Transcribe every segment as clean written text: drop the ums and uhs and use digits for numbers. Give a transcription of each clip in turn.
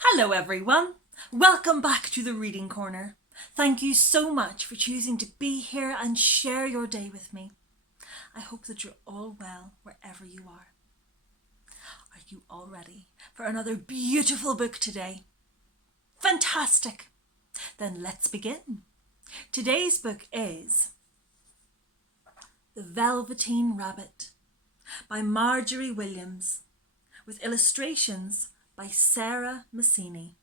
Hello everyone, welcome back to the Reading Corner. Thank you so much for choosing to be here and share your day with me. I hope that you're all well wherever you are. Are you all ready for another beautiful book today? Fantastic! Then let's begin. Today's book is The Velveteen Rabbit by Margery Williams with illustrations by Sarah Massini.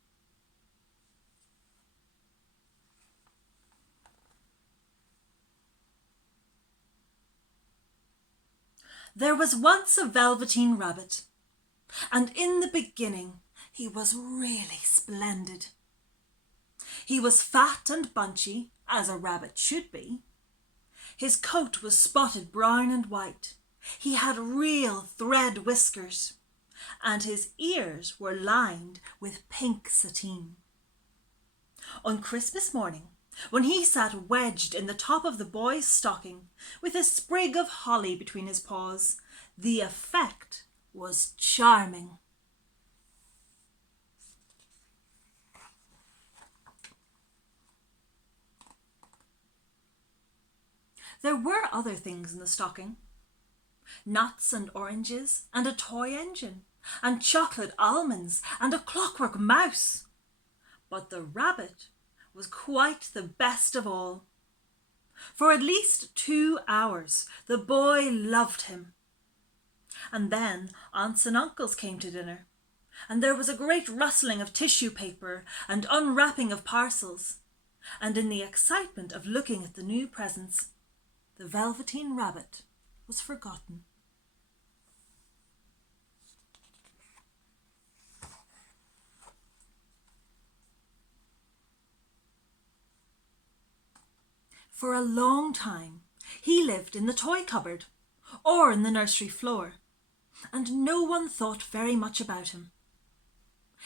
There was once a Velveteen Rabbit, and in the beginning he was really splendid. He was fat and bunchy, as a rabbit should be. His coat was spotted brown and white. He had real thread whiskers, and his ears were lined with pink sateen. On Christmas morning, when he sat wedged in the top of the boy's stocking with a sprig of holly between his paws, the effect was charming. There were other things in the stocking: nuts and oranges, and a toy engine, and chocolate almonds, and a clockwork mouse. But the rabbit was quite the best of all. For at least 2 hours the boy loved him. And then aunts and uncles came to dinner, and there was a great rustling of tissue paper and unwrapping of parcels, and in the excitement of looking at the new presents, the Velveteen Rabbit was forgotten. For a long time he lived in the toy cupboard or in the nursery floor, and no one thought very much about him.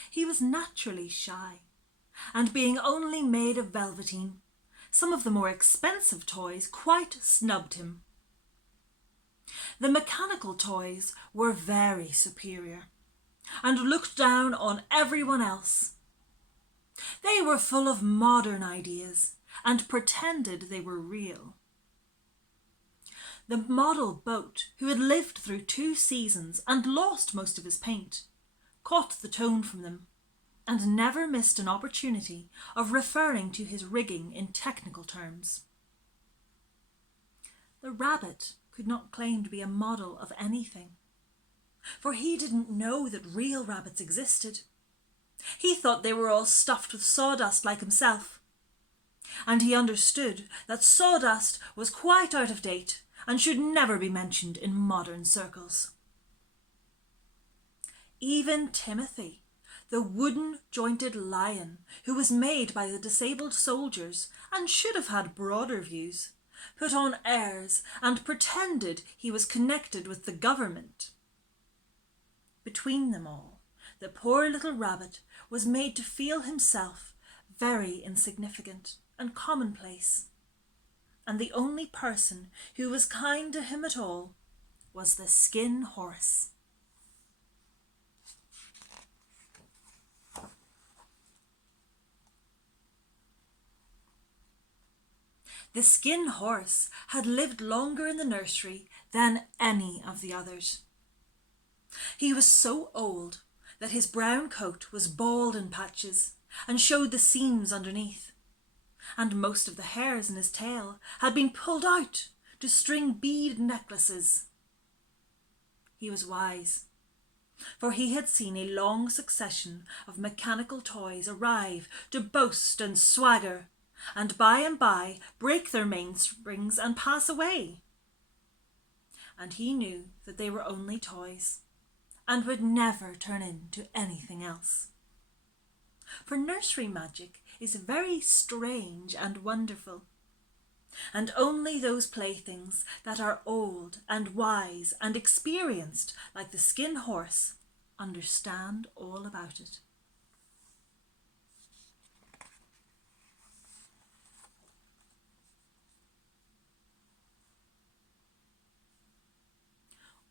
He was naturally shy, and being only made of velveteen, some of the more expensive toys quite snubbed him. The mechanical toys were very superior, and looked down on everyone else. They were full of modern ideas, and pretended they were real. The model boat, who had lived through 2 seasons and lost most of his paint, caught the tone from them, and never missed an opportunity of referring to his rigging in technical terms. The rabbit could not claim to be a model of anything, for he didn't know that real rabbits existed. He thought they were all stuffed with sawdust like himself, and he understood that sawdust was quite out of date and should never be mentioned in modern circles. Even Timothy, the wooden-jointed lion who was made by the disabled soldiers and should have had broader views, put on airs and pretended he was connected with the government. Between them all, the poor little rabbit was made to feel himself very insignificant and commonplace, and the only person who was kind to him at all was the Skin Horse. The Skin Horse had lived longer in the nursery than any of the others. He was so old that his brown coat was bald in patches and showed the seams underneath, and most of the hairs in his tail had been pulled out to string bead necklaces. He was wise, for he had seen a long succession of mechanical toys arrive to boast and swagger, and by break their mainsprings and pass away. And he knew that they were only toys, and would never turn into anything else. For nursery magic is very strange and wonderful, and only those playthings that are old and wise and experienced, like the Skin Horse, understand all about it.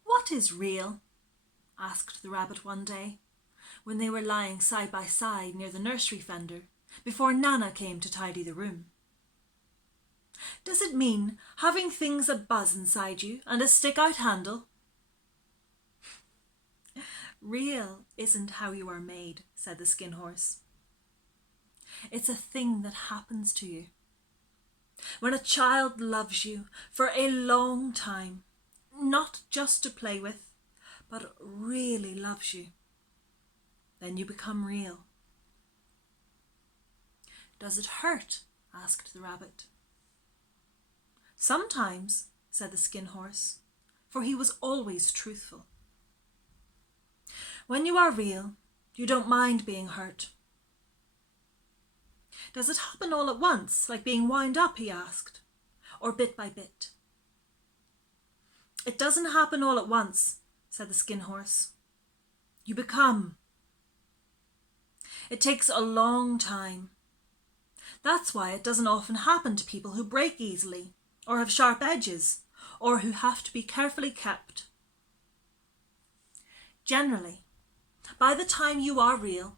"What is real?" asked the rabbit one day, when they were lying side by side near the nursery fender before Nana came to tidy the room. "Does it mean having things that buzz inside you and a stick-out handle?" "Real isn't how you are made," said the Skin Horse. "It's a thing that happens to you. When a child loves you for a long time, not just to play with, but really loves you, then you become real." "Does it hurt?" asked the rabbit. "Sometimes," said the Skin Horse, for he was always truthful. "When you are real, you don't mind being hurt." "Does it happen all at once, like being wound up?" he asked, "or bit by bit?" "It doesn't happen all at once," said the Skin Horse. "You become. It takes a long time. That's why it doesn't often happen to people who break easily, or have sharp edges, or who have to be carefully kept. Generally, by the time you are real,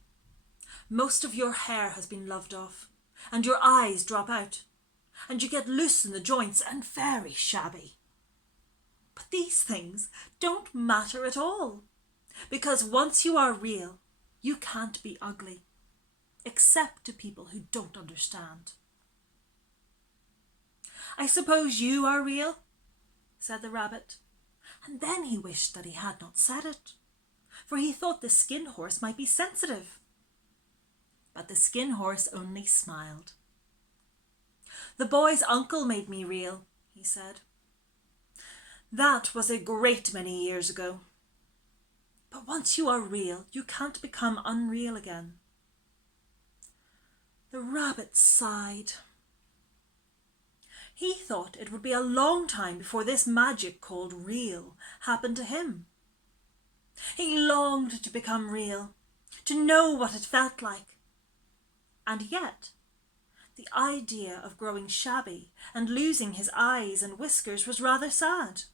most of your hair has been loved off, and your eyes drop out, and you get loose in the joints and very shabby. But these things don't matter at all, because once you are real, you can't be ugly, except to people who don't understand." "I suppose you are real?" said the rabbit, and then he wished that he had not said it, for he thought the Skin Horse might be sensitive. But the Skin Horse only smiled. "The boy's uncle made me real," he said. "That was a great many years ago. But once you are real, you can't become unreal again." The rabbit sighed. He thought it would be a long time before this magic called real happened to him. He longed to become real, to know what it felt like. And yet, the idea of growing shabby and losing his eyes and whiskers was rather sad.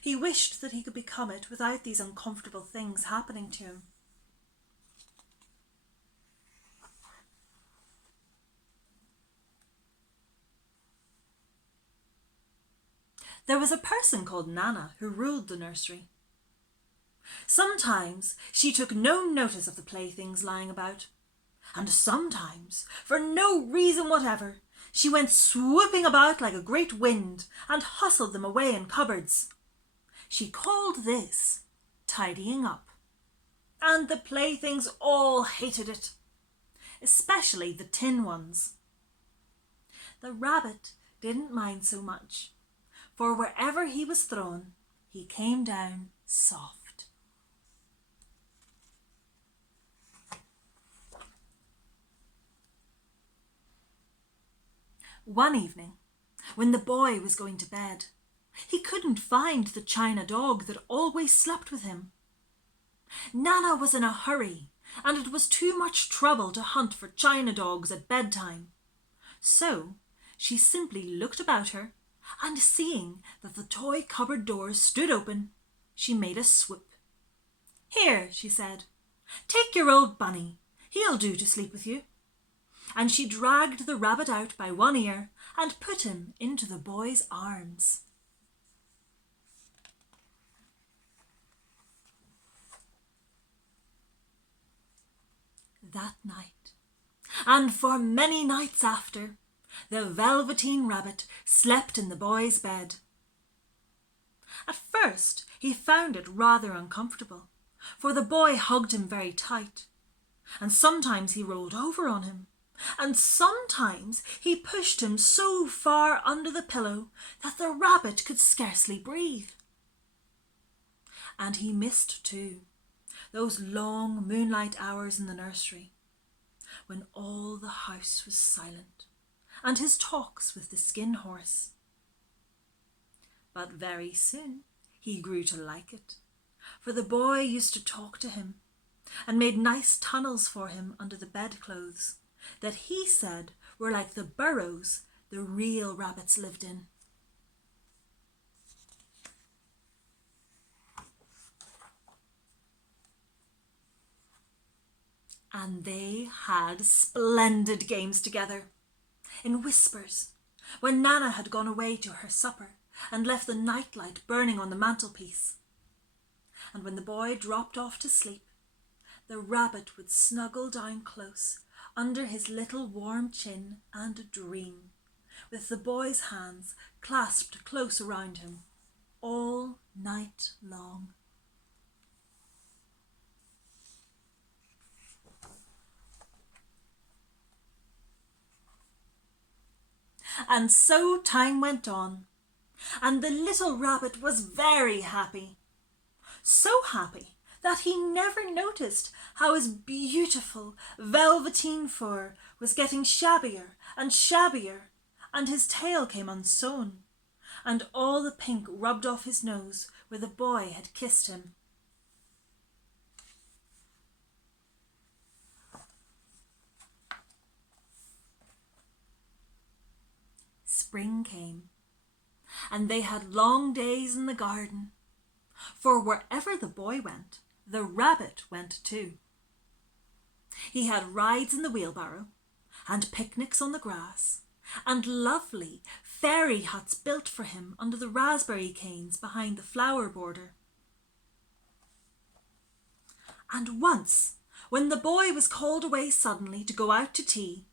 He wished that he could become it without these uncomfortable things happening to him. There was a person called Nana who ruled the nursery. Sometimes she took no notice of the playthings lying about, and sometimes, for no reason whatever, she went swooping about like a great wind and hustled them away in cupboards. She called this tidying up, and the playthings all hated it, especially the tin ones. The rabbit didn't mind so much, for wherever he was thrown, he came down soft. One evening, when the boy was going to bed, he couldn't find the china dog that always slept with him. Nana was in a hurry, and it was too much trouble to hunt for china dogs at bedtime. So she simply looked about her, and seeing that the toy cupboard doors stood open, she made a swoop. "Here," she said, "take your old bunny. He'll do to sleep with you." And she dragged the rabbit out by one ear and put him into the boy's arms. That night, and for many nights after, the Velveteen Rabbit slept in the boy's bed. At first he found it rather uncomfortable, for the boy hugged him very tight, and sometimes he rolled over on him, and sometimes he pushed him so far under the pillow that the rabbit could scarcely breathe. And he missed, too, those long moonlight hours in the nursery, when all the house was silent, and his talks with the Skin Horse. But very soon he grew to like it, for the boy used to talk to him, and made nice tunnels for him under the bedclothes that he said were like the burrows the real rabbits lived in. And they had splendid games together, in whispers, when Nana had gone away to her supper and left the nightlight burning on the mantelpiece. And when the boy dropped off to sleep, the rabbit would snuggle down close under his little warm chin and dream, with the boy's hands clasped close around him all night long. And so time went on, and the little rabbit was very happy. So happy that he never noticed how his beautiful velveteen fur was getting shabbier and shabbier, and his tail came unsewn, and all the pink rubbed off his nose where the boy had kissed him. Spring came, and they had long days in the garden, for wherever the boy went, the rabbit went too. He had rides in the wheelbarrow, and picnics on the grass, and lovely fairy huts built for him under the raspberry canes behind the flower border. And once, when the boy was called away suddenly to go out to tea,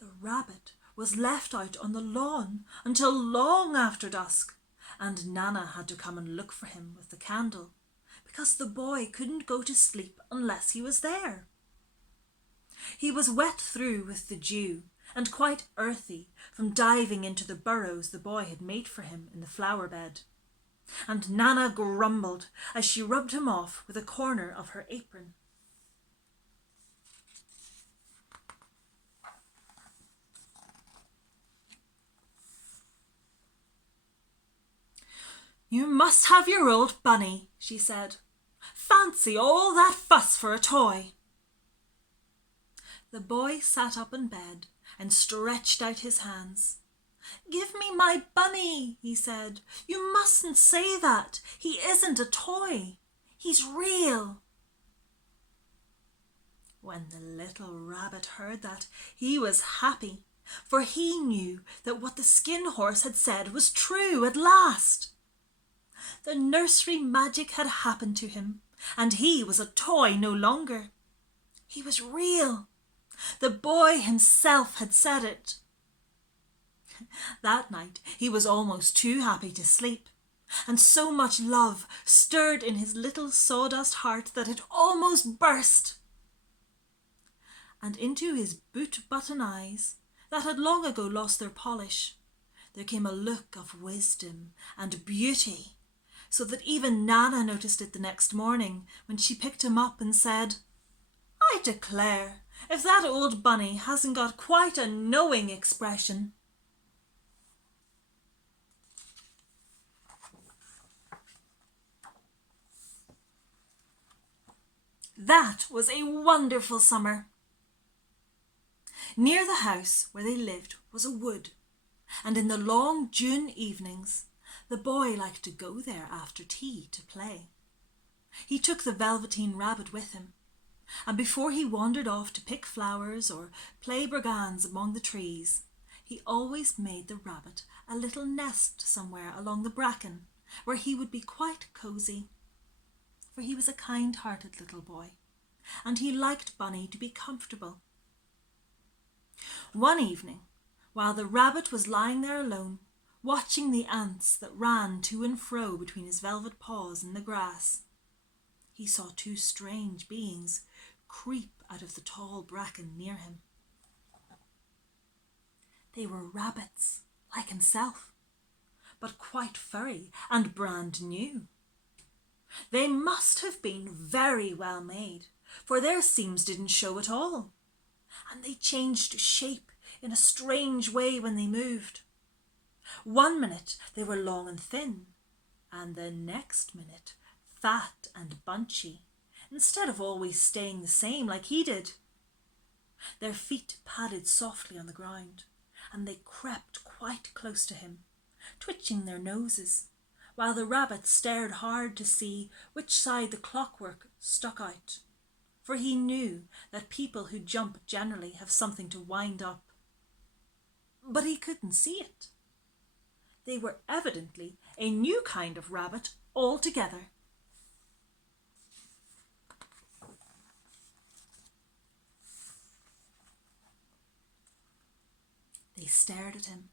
the rabbit was left out on the lawn until long after dusk, and Nana had to come and look for him with the candle, because the boy couldn't go to sleep unless he was there. He was wet through with the dew, and quite earthy from diving into the burrows the boy had made for him in the flower bed, and Nana grumbled as she rubbed him off with a corner of her apron. "You must have your old bunny," she said. "Fancy all that fuss for a toy." The boy sat up in bed and stretched out his hands. "Give me my bunny," he said. "You mustn't say that. He isn't a toy. He's real." When the little rabbit heard that, he was happy, for he knew that what the skin horse had said was true at last. The nursery magic had happened to him, and he was a toy no longer. He was real. The boy himself had said it. That night he was almost too happy to sleep, and so much love stirred in his little sawdust heart that it almost burst. And into his boot-button eyes, that had long ago lost their polish, there came a look of wisdom and beauty, so that even Nana noticed it the next morning when she picked him up and said, "I declare, if that old bunny hasn't got quite a knowing expression." That was a wonderful summer. Near the house where they lived was a wood, and in the long June evenings the boy liked to go there after tea to play. He took the Velveteen rabbit with him, and before he wandered off to pick flowers or play brigands among the trees, he always made the rabbit a little nest somewhere along the bracken where he would be quite cosy. For he was a kind-hearted little boy, and he liked Bunny to be comfortable. One evening, while the rabbit was lying there alone, watching the ants that ran to and fro between his velvet paws in the grass, he saw two strange beings creep out of the tall bracken near him. They were rabbits, like himself, but quite furry and brand new. They must have been very well made, for their seams didn't show at all, and they changed shape in a strange way when they moved. One minute they were long and thin, and the next minute fat and bunchy, instead of always staying the same like he did. Their feet padded softly on the ground, and they crept quite close to him, twitching their noses, while the rabbit stared hard to see which side the clockwork stuck out. for he knew that people who jump generally have something to wind up. But he couldn't see it. They were evidently a new kind of rabbit altogether. They stared at him,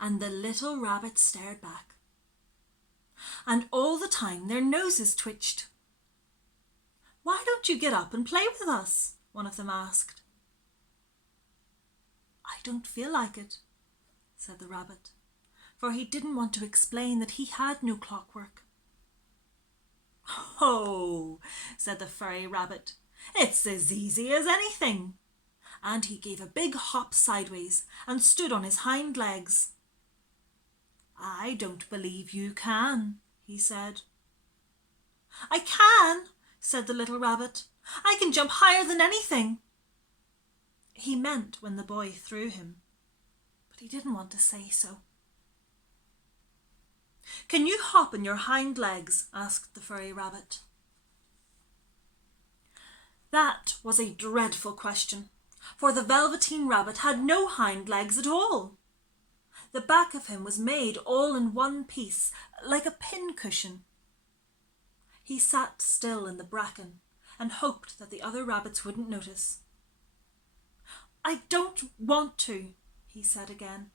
and the little rabbit stared back. And all the time their noses twitched. "Why don't you get up and play with us?" one of them asked. "I don't feel like it," said the rabbit, for he didn't want to explain that he had no clockwork. "Oh," said the furry rabbit, "it's as easy as anything." And he gave a big hop sideways and stood on his hind legs. "I don't believe you can," he said. "I can," said the little rabbit. "I can jump higher than anything." He meant when the boy threw him, but he didn't want to say so. "Can you hop on your hind legs?" asked the furry rabbit. That was a dreadful question, for the Velveteen rabbit had no hind legs at all. The back of him was made all in one piece, like a pin-cushion. He sat still in the bracken and hoped that the other rabbits wouldn't notice. "I don't want to," he said again.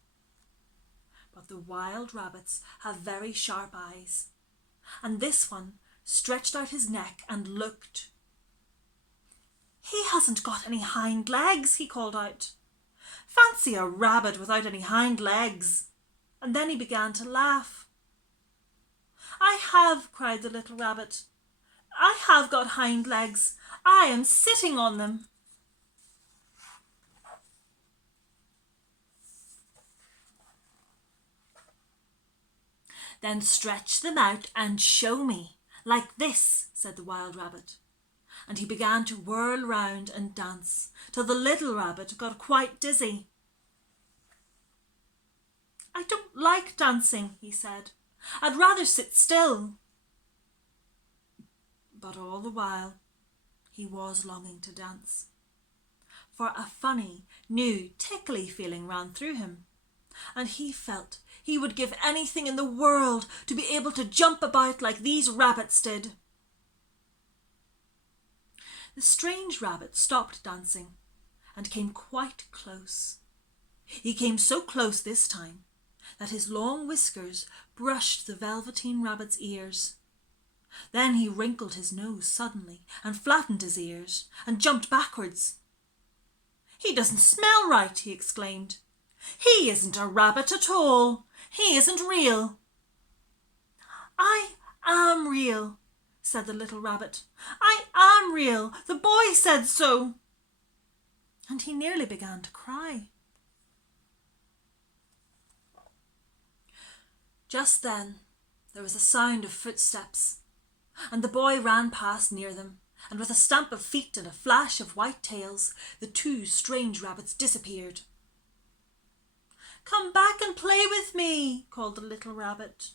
But the wild rabbits have very sharp eyes, and this one stretched out his neck and looked. "He hasn't got any hind legs," he called out. "Fancy a rabbit without any hind legs!" And then he began to laugh. "I have," cried the little rabbit. "I have got hind legs. I am sitting on them." "Then stretch them out and show me, like this," said the wild rabbit. And he began to whirl round and dance till the little rabbit got quite dizzy. "I don't like dancing," he said. "I'd rather sit still." But all the while he was longing to dance, for a funny, new, tickly feeling ran through him, and he felt he would give anything in the world to be able to jump about like these rabbits did. The strange rabbit stopped dancing and came quite close. He came so close this time that his long whiskers brushed the Velveteen rabbit's ears. Then he wrinkled his nose suddenly and flattened his ears and jumped backwards. "He doesn't smell right," he exclaimed. "He isn't a rabbit at all. He isn't real." "I am real," said the little rabbit. "I am real. The boy said so." And he nearly began to cry. Just then there was a sound of footsteps, and the boy ran past near them, and with a stamp of feet and a flash of white tails, the two strange rabbits disappeared. "Come back and play with me," called the little rabbit.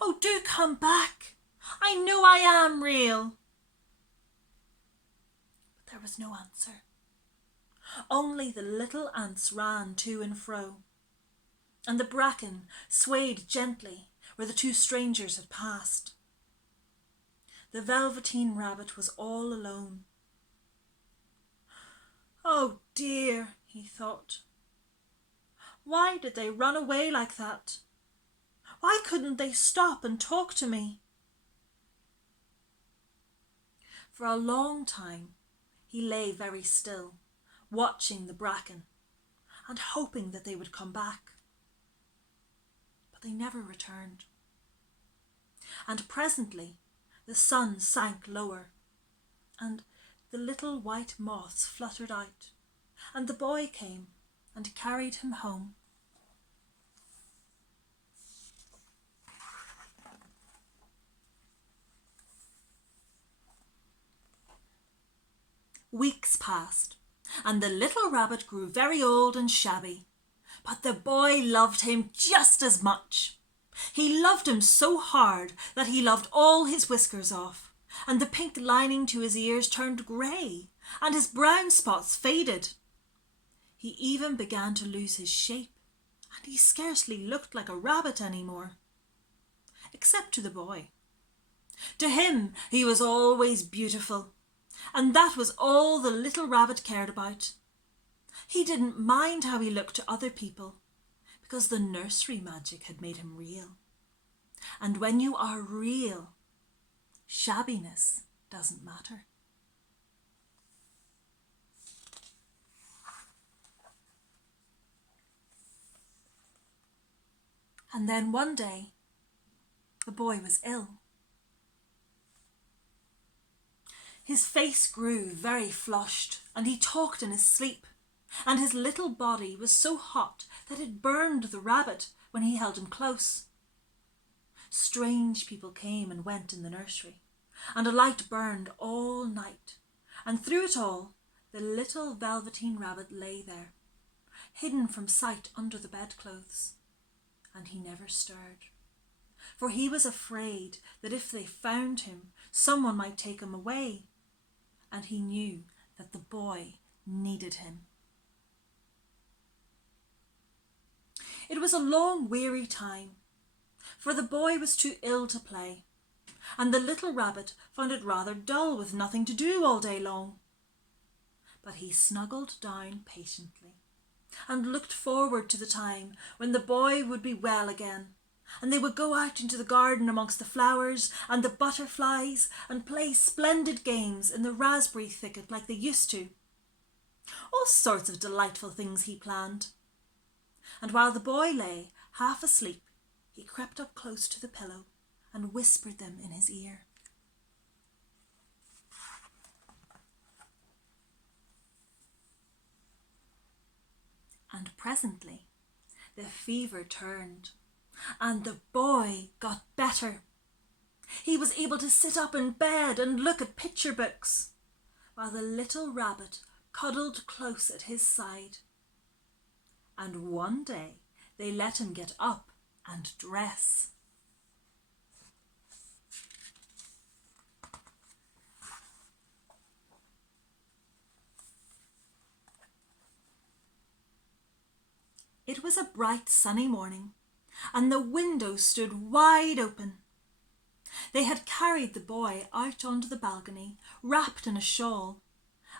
"Oh, do come back. I know I am real." But there was no answer. Only the little ants ran to and fro, and the bracken swayed gently where the two strangers had passed. The Velveteen rabbit was all alone. "Oh dear," he thought. "Why did they run away like that? Why couldn't they stop and talk to me?" For a long time he lay very still, watching the bracken and hoping that they would come back. But they never returned. And presently the sun sank lower, and the little white moths fluttered out, and the boy came and carried him home. Weeks passed, and the little rabbit grew very old and shabby, but the boy loved him just as much. He loved him so hard that he loved all his whiskers off, and the pink lining to his ears turned grey, and his brown spots faded. He even began to lose his shape, and he scarcely looked like a rabbit anymore, except to the boy. To him he was always beautiful, and that was all the little rabbit cared about. He didn't mind how he looked to other people, because the nursery magic had made him real. And when you are real, shabbiness doesn't matter. And then one day, the boy was ill. His face grew very flushed, and he talked in his sleep, and his little body was so hot that it burned the rabbit when he held him close. Strange people came and went in the nursery, and a light burned all night, and through it all the little Velveteen rabbit lay there, hidden from sight under the bedclothes, and he never stirred, for he was afraid that if they found him, someone might take him away, and he knew that the boy needed him. It was a long, weary time, for the boy was too ill to play, and the little rabbit found it rather dull with nothing to do all day long. But he snuggled down patiently and looked forward to the time when the boy would be well again, and they would go out into the garden amongst the flowers and the butterflies and play splendid games in the raspberry thicket like they used to. All sorts of delightful things he planned. And while the boy lay half asleep, he crept up close to the pillow and whispered them in his ear. And presently the fever turned, and the boy got better. He was able to sit up in bed and look at picture books, while the little rabbit cuddled close at his side. And one day they let him get up and dress. It was a bright sunny morning, and the window stood wide open. They had carried the boy out onto the balcony, wrapped in a shawl,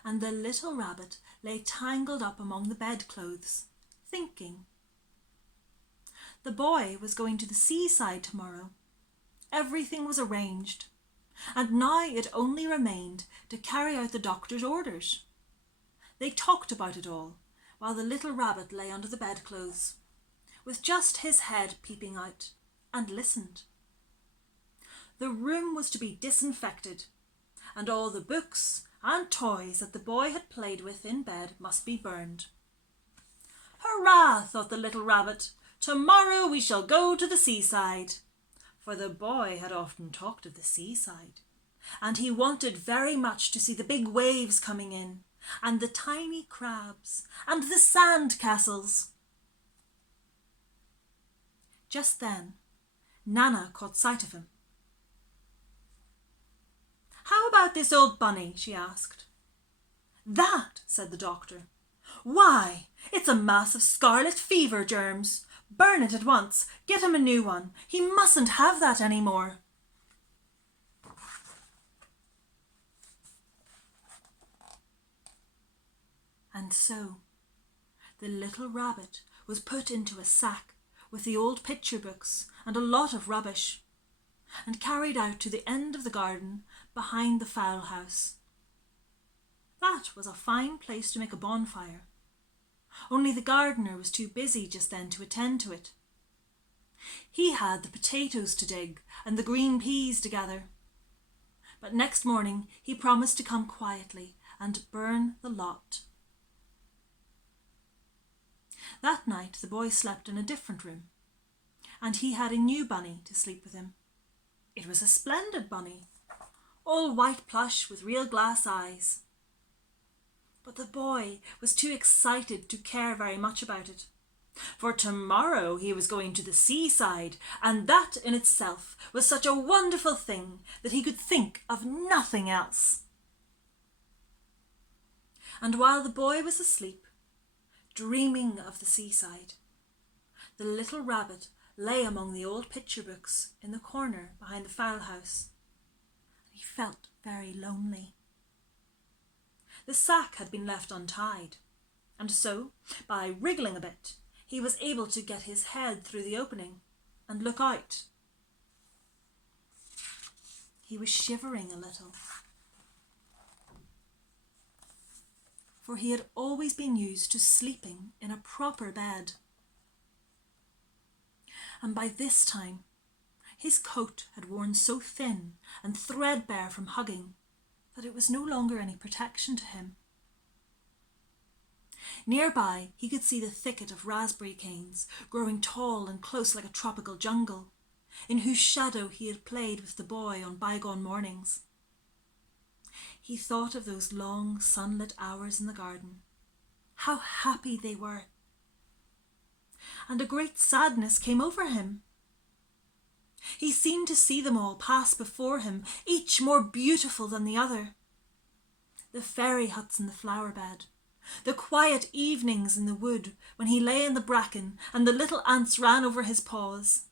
and the little rabbit lay tangled up among the bedclothes, thinking. The boy was going to the seaside tomorrow. Everything was arranged, and now it only remained to carry out the doctor's orders. They talked about it all, while the little rabbit lay under the bedclothes, with just his head peeping out, and listened. The room was to be disinfected, and all the books and toys that the boy had played with in bed must be burned. "Hurrah!" thought the little rabbit. "Tomorrow we shall go to the seaside." For the boy had often talked of the seaside, and he wanted very much to see the big waves coming in, and the tiny crabs, and the sand castles. Just then, Nana caught sight of him. "How about this old bunny?" she asked. "That," said the doctor. "Why, it's a mass of scarlet fever germs. Burn it at once. Get him a new one. He mustn't have that any more." And so the little rabbit was put into a sack with the old picture books and a lot of rubbish, and carried out to the end of the garden behind the fowl house. That was a fine place to make a bonfire, only the gardener was too busy just then to attend to it. He had the potatoes to dig and the green peas to gather, but next morning he promised to come quietly and burn the lot. That night the boy slept in a different room, and he had a new bunny to sleep with him. It was a splendid bunny, all white plush with real glass eyes. But the boy was too excited to care very much about it, For tomorrow he was going to the seaside, and that in itself was such a wonderful thing that he could think of nothing else. And while the boy was asleep, dreaming of the seaside, the little rabbit lay among the old picture books in the corner behind the fowl house. He felt very lonely. The sack had been left untied, and so, by wriggling a bit, he was able to get his head through the opening and look out. He was shivering a little, for he had always been used to sleeping in a proper bed. And by this time, his coat had worn so thin and threadbare from hugging that it was no longer any protection to him. Nearby, he could see the thicket of raspberry canes, growing tall and close like a tropical jungle, in whose shadow he had played with the boy on bygone mornings. He thought of those long, sunlit hours in the garden. How happy they were! And a great sadness came over him. He seemed to see them all pass before him, each more beautiful than the other. The fairy huts in the flower bed, the quiet evenings in the wood when he lay in the bracken and the little ants ran over his paws,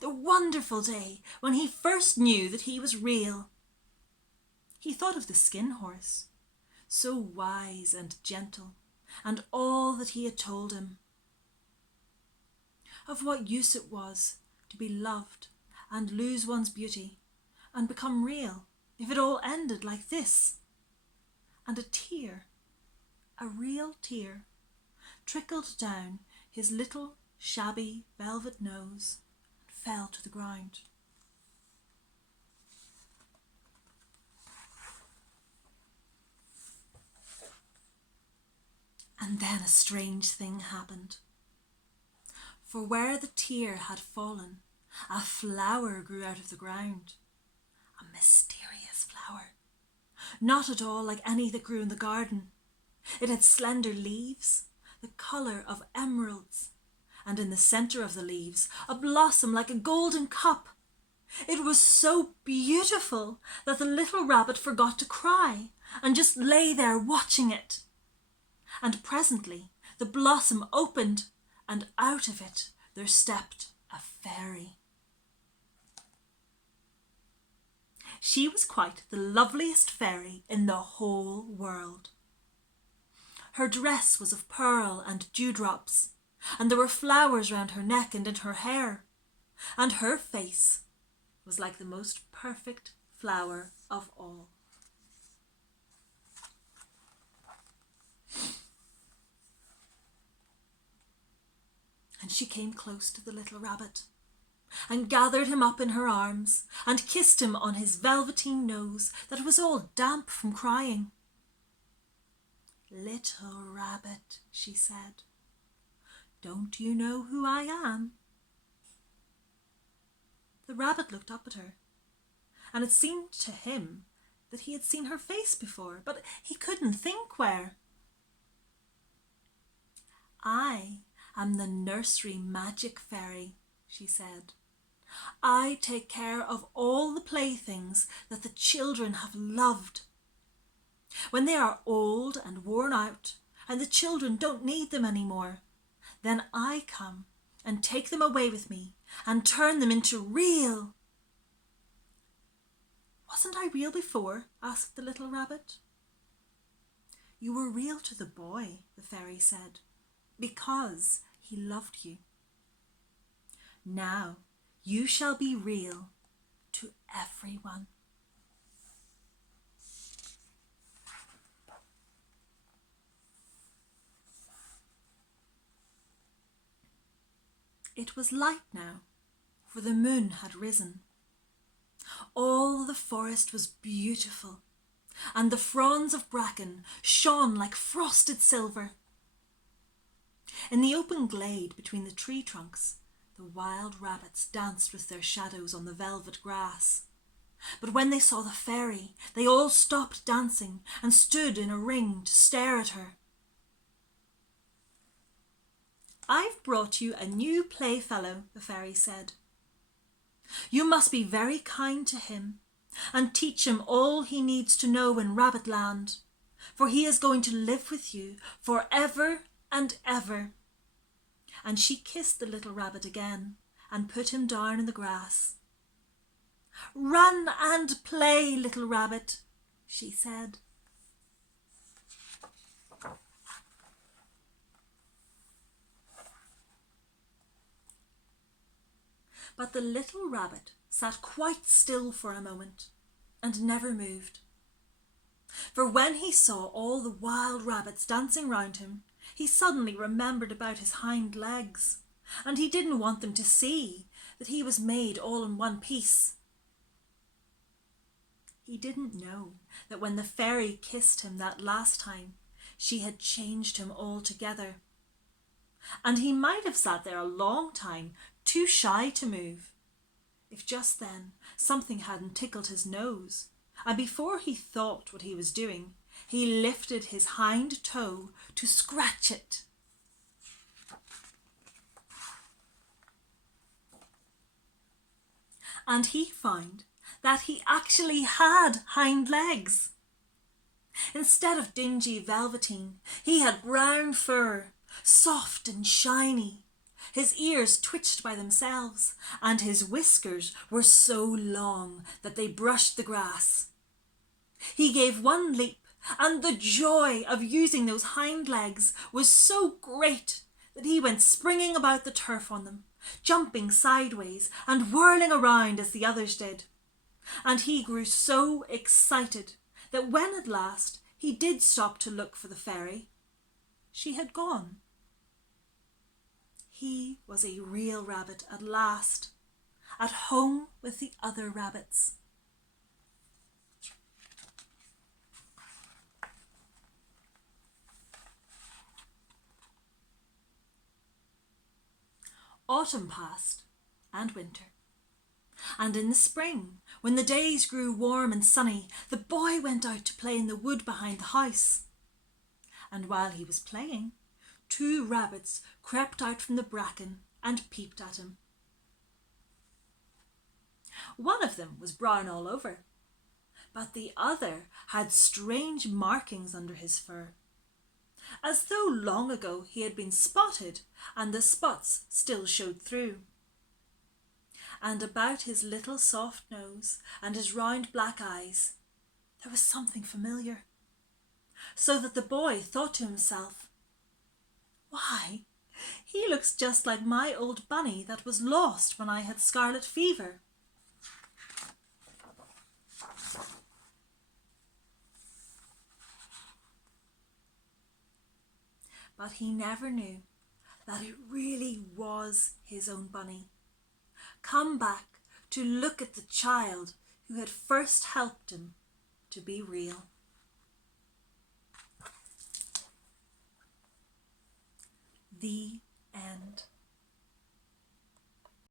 the wonderful day when he first knew that he was real. He thought of the skin horse, so wise and gentle, and all that he had told him. Of what use it was to be loved and lose one's beauty and become real if it all ended like this. And a tear, a real tear, trickled down his little shabby velvet nose and fell to the ground. And then a strange thing happened. For where the tear had fallen, a flower grew out of the ground. A mysterious flower, not at all like any that grew in the garden. It had slender leaves, the colour of emeralds, and in the centre of the leaves a blossom like a golden cup. It was so beautiful that the little rabbit forgot to cry and just lay there watching it. And presently the blossom opened, and out of it there stepped a fairy. She was quite the loveliest fairy in the whole world. Her dress was of pearl and dewdrops, and there were flowers round her neck and in her hair, and her face was like the most perfect flower of all. And she came close to the little rabbit and gathered him up in her arms and kissed him on his velveteen nose that was all damp from crying. "Little rabbit," she said, "don't you know who I am?" The rabbit looked up at her, and it seemed to him that he had seen her face before, but he couldn't think where. "I am the nursery magic fairy," she said. "I take care of all the playthings that the children have loved. When they are old and worn out, and the children don't need them anymore, then I come and take them away with me and turn them into real." "Wasn't I real before?" asked the little rabbit. "You were real to the boy," the fairy said, "because he loved you. Now you shall be real to everyone." It was light now, for the moon had risen. All the forest was beautiful, and the fronds of bracken shone like frosted silver. In the open glade between the tree trunks, the wild rabbits danced with their shadows on the velvet grass. But when they saw the fairy, they all stopped dancing and stood in a ring to stare at her. I've brought you a new playfellow, the fairy said. You must be very kind to him and teach him all he needs to know in Rabbitland, for he is going to live with you for ever and ever. And she kissed the little rabbit again and put him down in the grass. Run and play, little rabbit, she said. But the little rabbit sat quite still for a moment and never moved. For when he saw all the wild rabbits dancing round him, he suddenly remembered about his hind legs, and he didn't want them to see that he was made all in one piece. He didn't know that when the fairy kissed him that last time, she had changed him altogether. And he might have sat there a long time, too shy to move, if just then something hadn't tickled his nose, and before he thought what he was doing, he lifted his hind toe to scratch it. And he found that he actually had hind legs. Instead of dingy velveteen, he had brown fur, soft and shiny. His ears twitched by themselves, and his whiskers were so long that they brushed the grass. He gave one leap, and the joy of using those hind legs was so great that he went springing about the turf on them, jumping sideways and whirling around as the others did. And he grew so excited that when at last he did stop to look for the fairy, she had gone. He was a real rabbit at last, at home with the other rabbits. Autumn passed, and winter. And in the spring, when the days grew warm and sunny, the boy went out to play in the wood behind the house. And while he was playing, 2 rabbits crept out from the bracken and peeped at him. One of them was brown all over, but the other had strange markings under his fur, as though long ago he had been spotted and the spots still showed through. And about his little soft nose and his round black eyes there was something familiar, so that the boy thought to himself, "Why, he looks just like my old bunny that was lost when I had scarlet fever." But he never knew that it really was his own bunny, come back to look at the child who had first helped him to be real. The